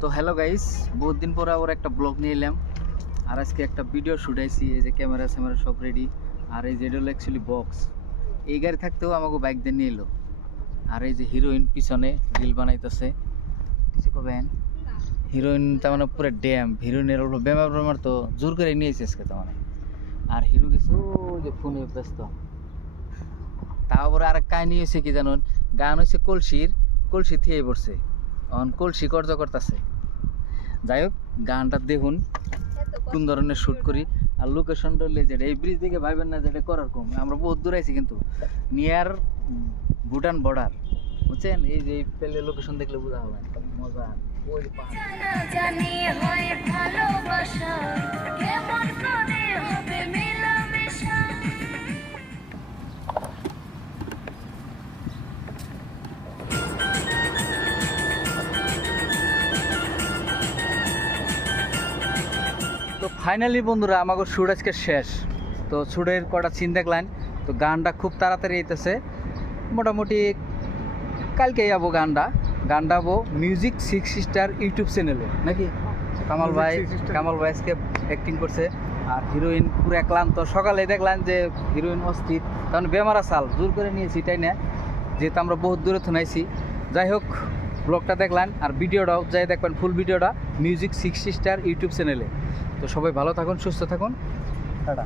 তো hello guys, বহুত দিন পরে আবার একটা ব্লগ নিয়ে এলাম। আর আজকে একটা ভিডিও শুট আইছি। এই যে ক্যামেরা স্যামেরা সব রেডি। আর এই যে এটা হলো অ্যাকচুয়ালি বক্স। এই গাড়ি থাকতেও আমাকে বাইক দিয়ে নিয়ে এলো। আর এই যে হিরোইন পিছনে রিল বানাইতেছে। কিছু কবেন? হিরোইন তার মানে পুরো ড্যাম। হিরোইনের হলো বেমার তো জোর করে নিয়েছে আজকে তার মানে। আর হিরো গেছে ও যে ফোনে ব্যস্ত। তারপরে আরেক কাহিনী হয়েছে কি জানুন, গান হয়েছে কলসি থিয়ে পড়ছে। এখন কলসি কর্জ করতেছে। যাই হোক, গানটা দেখুন কোন ধরনের শ্যুট করি। আর লোকেশনটা হলে যেটা এই ব্রিজ দিকে ভাইবেন না যেটা করার কম, আমরা বহুত দূর আছি কিন্তু নিয়ার ভুটান বর্ডার, বুঝছেন? এই যে পেলে লোকেশন দেখলে বোঝা হবে মজা। ওই যে জানি হয় ভালোবাসা কেমন করে হবে মেলামেশা। তো ফাইনালি বন্ধুরা আমাকে শ্যুট আজকে শেষ। তো শ্যুটের কটা সিন দেখলেন। তো গানটা খুব তাড়াতাড়ি আইতেছে, মোটামুটি কালকে যাবো। গানটা যাবো মিউজিক সিক্স স্টার ইউটিউব চ্যানেলে নাকি। কামাল ভাই আজকে অ্যাক্টিং করছে। আর হিরোইন পুরো ক্লান্ত। সকালে দেখলেন যে হিরোইন অস্থির, কারণ বেমারা চাল জোর করে নিয়েছি, তাই না? যেহেতু আমরা বহুত দূরে থনাইছি। যাই হোক, ব্লগটা দেখলেন আর ভিডিওটাও যাই দেখবেন ফুল ভিডিওটা মিউজিক সিক্স স্টার ইউটিউব চ্যানেলে। তো সবাই ভালো থাকুন, সুস্থ থাকুন, টাটা।